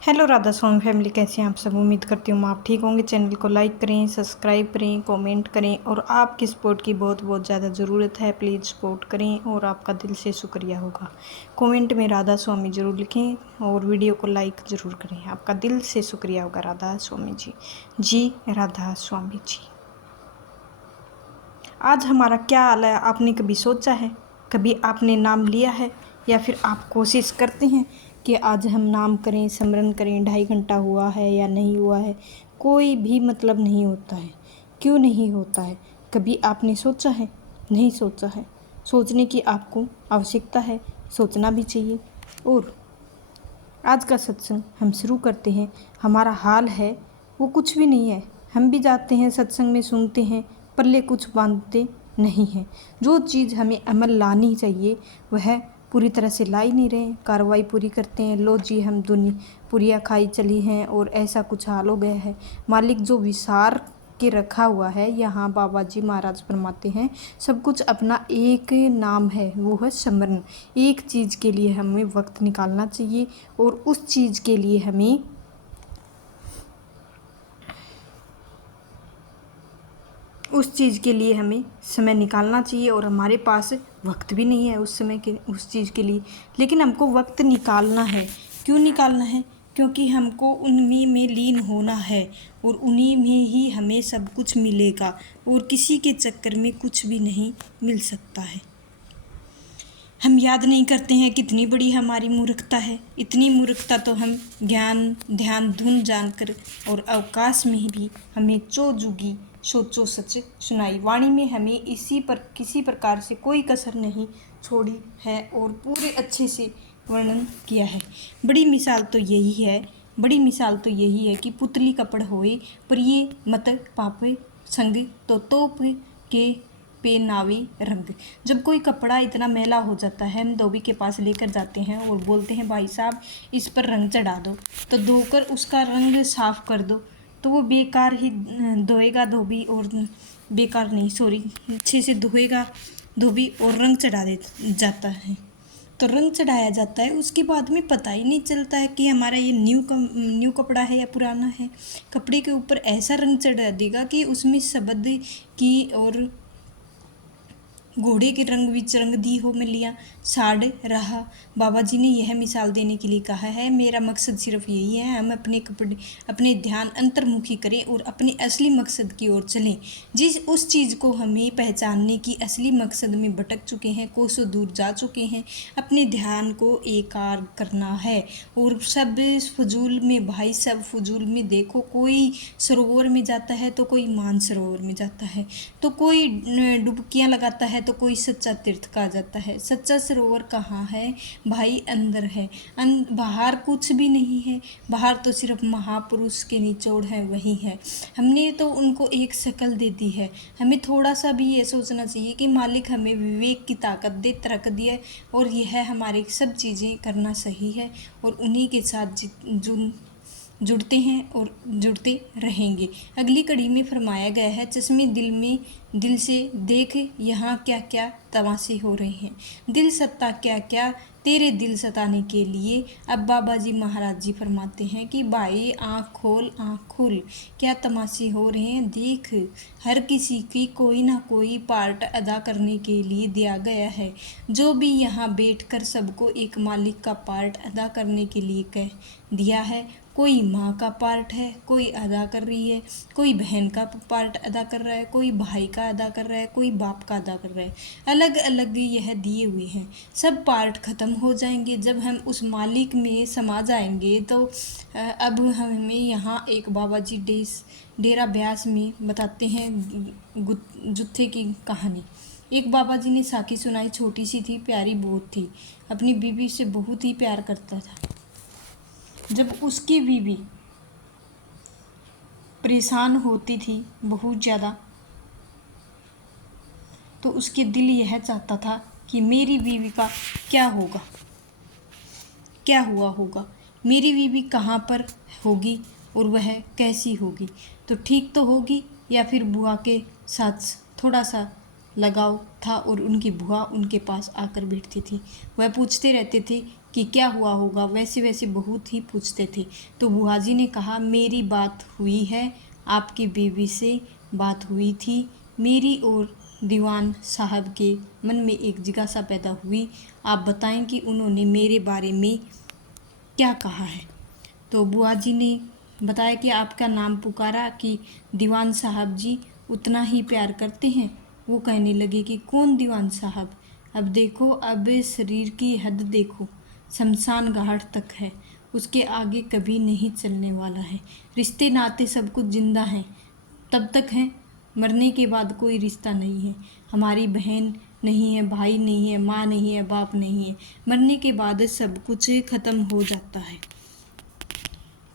Hello Radha स्वामी family, कैसे हैं आप सब। उम्मीद करती हूँ आप ठीक होंगे। चैनल को लाइक करें, सब्सक्राइब करें, कमेंट करें और आपकी सपोर्ट की बहुत बहुत ज़्यादा ज़रूरत है। प्लीज़ सपोर्ट करें और आपका दिल से शुक्रिया होगा। कमेंट में राधा स्वामी ज़रूर लिखें और वीडियो को लाइक ज़रूर करें। आपका दिल से शुक्रिया होगा राधा स्वामी जी। जी राधा स्वामी जी। आज हमारा क्या हाल है, आपने कभी सोचा है? कभी आपने नाम लिया है या फिर आप कोशिश करते हैं कि आज हम नाम करें, सिमरन करें। 2.5 घंटा हुआ है या नहीं हुआ है, कोई भी मतलब नहीं होता है। क्यों नहीं होता है? कभी आपने सोचा है? नहीं सोचा है। सोचने की आपको आवश्यकता है, सोचना भी चाहिए। और आज का सत्संग हम शुरू करते हैं। हमारा हाल है वो कुछ भी नहीं है। हम भी जाते हैं सत्संग में, सुनते हैं, पल्ले कुछ बांधते नहीं हैं। जो चीज़ हमें अमल लानी चाहिए वह पूरी तरह से ला ही नहीं रहे। कार्रवाई पूरी करते हैं, लो जी हम दुनिया पुरिया खाई चली हैं और ऐसा कुछ हाल हो गया है। मालिक जो विसार के रखा हुआ है, यहाँ बाबा जी महाराज फरमाते हैं सब कुछ अपना एक नाम है, वो है सिमरन। एक चीज़ के लिए हमें वक्त निकालना चाहिए और उस चीज़ के लिए हमें समय निकालना चाहिए। और हमारे पास वक्त भी नहीं है उस चीज़ के लिए, लेकिन हमको वक्त निकालना है। क्यों निकालना है? क्योंकि हमको उन्हीं में लीन होना है और उन्हीं में ही हमें सब कुछ मिलेगा और किसी के चक्कर में कुछ भी नहीं मिल सकता है। हम याद नहीं करते हैं कितनी बड़ी हमारी मूर्खता है। इतनी मूर्खता तो हम ज्ञान ध्यान धुन जानकर और अवकाश में भी हमें चौजुगी सोचो सच सुनाई वाणी में हमें किसी प्रकार से कोई कसर नहीं छोड़ी है और पूरे अच्छे से वर्णन किया है। बड़ी मिसाल तो यही है कि पुतली कपड़ होए पर ये मत पापे संग तो तोप के पे नावी रंग। जब कोई कपड़ा इतना मैला हो जाता है, हम धोबी के पास लेकर जाते हैं और बोलते हैं भाई साहब इस पर रंग चढ़ा दो, तो धोकर उसका रंग साफ कर दो, तो वो बेकार ही धोएगा धोबी और बेकार नहीं सॉरी अच्छे से धोएगा धोबी और रंग चढ़ा दे जाता है। तो रंग चढ़ाया जाता है, उसके बाद में पता ही नहीं चलता है कि हमारा ये न्यू कपड़ा है या पुराना है। कपड़े के ऊपर ऐसा रंग चढ़ा देगा कि उसमें शब्द की और घोड़े के रंग विच रंग दी हो मिलिया साड़ रहा। बाबा जी ने यह मिसाल देने के लिए कहा है। मेरा मकसद सिर्फ यही है, हम अपने ध्यान अंतर्मुखी करें और अपने असली मकसद की ओर चलें। उस चीज़ को हमें पहचानने की असली मकसद में भटक चुके हैं, कोसों दूर जा चुके हैं। अपने ध्यान को एकार करना है और सब फजूल में भाई सब फजूल में देखो, कोई सरोवर में जाता है तो कोई मानसरोवर में जाता है, तो कोई डुबकियाँ लगाता है तो कोई सच्चा तीर्थ कहा जाता है। सच्चा सरोवर कहाँ है भाई? अंदर है। बाहर कुछ भी नहीं है, बाहर तो सिर्फ महापुरुष के निचोड़ है, वही है। हमने तो उनको एक शक्ल दे दी है। हमें थोड़ा सा भी ये सोचना चाहिए कि मालिक हमें विवेक की ताकत दे रख दी है और यह हमारी सब चीज़ें करना सही है और उन्हीं के साथ जुड़ते हैं और जुड़ते रहेंगे। अगली कड़ी में फरमाया गया है चश्मे दिल से देख यहाँ क्या क्या तमाशे हो रहे हैं। दिल सत्ता क्या क्या तेरे दिल सताने के लिए। अब बाबा जी महाराज जी फरमाते हैं कि भाई आँख खोल क्या तमाशे हो रहे हैं देख। हर किसी की कोई ना कोई पार्ट अदा करने के लिए दिया गया है। जो भी यहाँ बैठकर सबको एक मालिक का पार्ट अदा करने के लिए कह दिया है। कोई माँ का पार्ट है, कोई अदा कर रही है, कोई बहन का पार्ट अदा कर रहा है, कोई भाई का अदा कर रहा है, कोई बाप का अदा कर रहा है। अलग अलग यह दिए हुए हैं। सब पार्ट ख़त्म हो जाएंगे जब हम उस मालिक में समा जाएंगे। तो अब हमें यहाँ एक बाबा जी डेरा ब्यास में बताते हैं जुत्थे की कहानी। एक बाबा जी ने साखी सुनाई। छोटी सी थी, प्यारी बहुत थी, अपनी बीवी से बहुत ही प्यार करता था। जब उसकी बीवी परेशान होती थी बहुत ज़्यादा, तो उसके दिल यह चाहता था कि मेरी बीवी का क्या होगा, क्या हुआ होगा, मेरी बीवी कहाँ पर होगी और वह कैसी होगी, तो ठीक तो होगी या फिर बुआ के साथ थोड़ा सा लगाव था और उनकी बुआ उनके पास आकर बैठती थी। वह पूछते रहते थे कि क्या हुआ होगा, वैसे वैसे बहुत ही पूछते थे। तो बुआ जी ने कहा, मेरी बात हुई है, आपकी बीवी से बात हुई थी, मेरी और दीवान साहब के मन में एक जिज्ञासा पैदा हुई, आप बताएं कि उन्होंने मेरे बारे में क्या कहा है। तो बुआ जी ने बताया कि आपका नाम पुकारा कि दीवान साहब जी उतना ही प्यार करते हैं। वो कहने लगे कि कौन दीवान साहब, अब देखो, अब शरीर की हद देखो, शमशान घाट तक है, उसके आगे कभी नहीं चलने वाला है। रिश्ते नाते सब कुछ जिंदा हैं, तब तक हैं, मरने के बाद कोई रिश्ता नहीं है। हमारी बहन नहीं है, भाई नहीं है, माँ नहीं है, बाप नहीं है, मरने के बाद सब कुछ ख़त्म हो जाता है।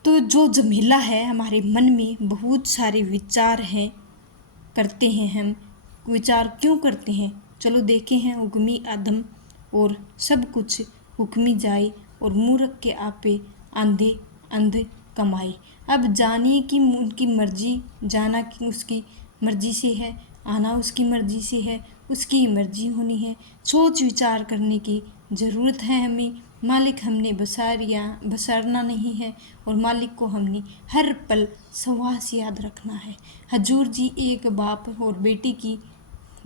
तो जो झमेला है हमारे मन में, बहुत सारे विचार हैं, करते हैं हम। विचार क्यों करते हैं, चलो देखे हैं। हुक्मी आदम और सब कुछ हुक्मी जाए, और मूर्ख के आपे आंधे अंध कमाए। अब जानिए कि उनकी मर्जी, जाना कि उसकी मर्जी से है, आना उसकी मर्जी से है, उसकी ही मर्जी होनी है। सोच विचार करने की ज़रूरत है हमें। मालिक हमने बसारना नहीं है, और मालिक को हमने हर पल सवास याद रखना है। हजूर जी एक बाप और बेटी की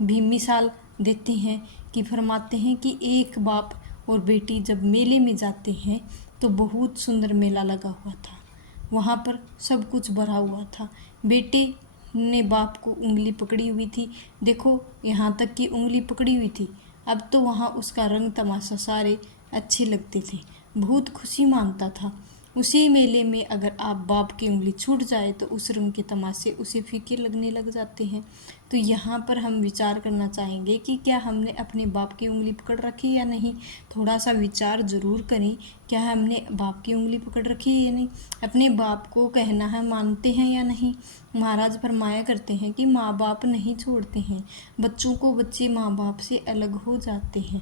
भी मिसाल देते हैं कि फरमाते हैं कि एक बाप और बेटी जब मेले में जाते हैं तो बहुत सुंदर मेला लगा हुआ था, वहाँ पर सब कुछ भरा हुआ था। बेटे ने बाप को उंगली पकड़ी हुई थी, देखो यहाँ तक कि उंगली पकड़ी हुई थी। अब तो वहाँ उसका रंग तमाशा सारे अच्छे लगते थे, बहुत खुशी मानता था। उसी मेले में अगर आप बाप की उंगली छूट जाए तो उस रंग के तमाशे उसे फीके लगने लग जाते हैं। तो यहाँ पर हम विचार करना चाहेंगे कि क्या हमने अपने बाप की उंगली पकड़ रखी या नहीं। थोड़ा सा विचार ज़रूर करें, क्या हमने बाप की उंगली पकड़ रखी है या नहीं, अपने बाप को कहना है मानते हैं या नहीं। महाराज फरमाया करते हैं कि माँ बाप नहीं छोड़ते हैं, बच्चों को बच्चे माँ बाप से अलग हो जाते हैं।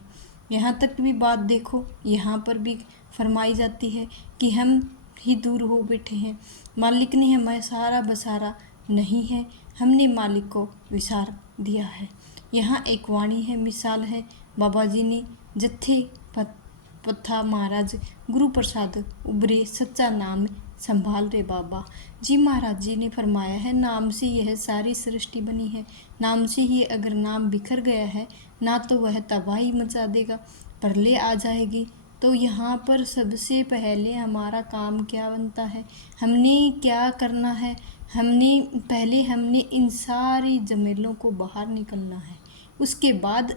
यहाँ तक भी बात देखो, यहाँ पर भी फरमाई जाती है कि हम ही दूर हो बैठे हैं, मालिक ने हमें सारा बसारा नहीं है, हमने मालिक को विसार दिया है। यहाँ एक वाणी है, मिसाल है, बाबा जी ने जत्थे पथा महाराज गुरु प्रसाद उबरे, सच्चा नाम संभाल रे बाबा जी। महाराज जी ने फरमाया है, नाम से यह सारी सृष्टि बनी है, नाम से ही अगर नाम बिखर गया है ना तो वह तबाही मचा देगा, प्रलय आ जाएगी। तो यहाँ पर सबसे पहले हमारा काम क्या बनता है, हमने क्या करना है, हमने इन सारी झमेलों को बाहर निकलना है। उसके बाद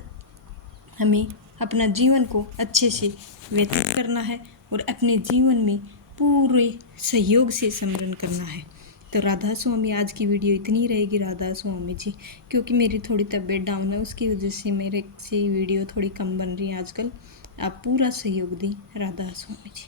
हमें अपना जीवन को अच्छे से व्यतीत करना है और अपने जीवन में पूरे सहयोग से स्मरण करना है। तो राधा स्वामी, आज की वीडियो इतनी रहेगी राधा स्वामी जी, क्योंकि मेरी थोड़ी तबीयत डाउन है, उसकी वजह से मेरे से वीडियो थोड़ी कम बन रही है आजकल। आप पूरा सहयोग दें राधा स्वामी जी।